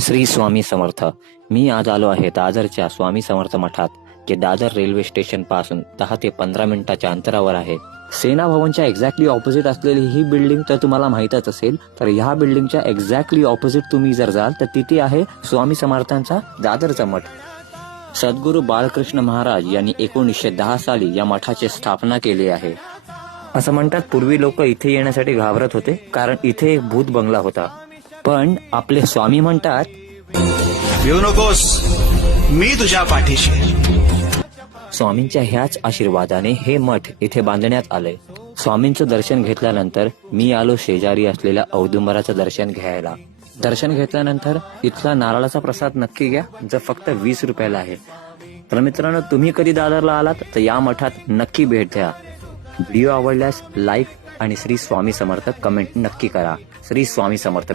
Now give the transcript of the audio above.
श्री स्वामी समर्थ. मी आज आलो आहे दादरच्या स्वामी समर्थ मठात, जे दादर रेल्वे स्टेशन पासून 10 ते 15 मिनिटाच्या अंतरावर आहे. सेना भवनच्या एक्झॅक्टली ऑपोजिट असलेली ही बिल्डिंग तर तुम्हाला माहीतच असेल. तर ह्या बिल्डिंगच्या एक्झॅक्टली ऑपोजिट तुम्ही जर जाल तर तिथे आहे स्वामी समर्थांचा दादरचा मठ. सद्गुरू बाळकृष्ण महाराज यांनी 1910 साली या मठाची स्थापना केली आहे. असं म्हणतात पूर्वी लोक इथे येण्यासाठी घाबरत होते, कारण इथे एक भूत बंगला होता. पण आपले स्वामी म्हणतात, येऊ नकोस, मी तुझ्या पाठीशी. स्वामींच्या ह्याच आशीर्वादाने हे मठ इथे बांधण्यात आले. स्वामींचं दर्शन घेतल्यानंतर मी आलो शेजारी असलेल्या औदुंबराचं दर्शन घ्यायला. दर्शन घेतल्यानंतर इथला नारळाचा प्रसाद नक्की घ्या, जो फक्त 20 रुपयाला आहे. तर मित्रांनो, तुम्ही कधी दादरला आलात तर या मठात नक्की भेट द्या. व्हिडिओ आवडल्यास लाईक आणि श्री स्वामी समर्थ कमेंट नक्की करा. श्री स्वामी समर्थ.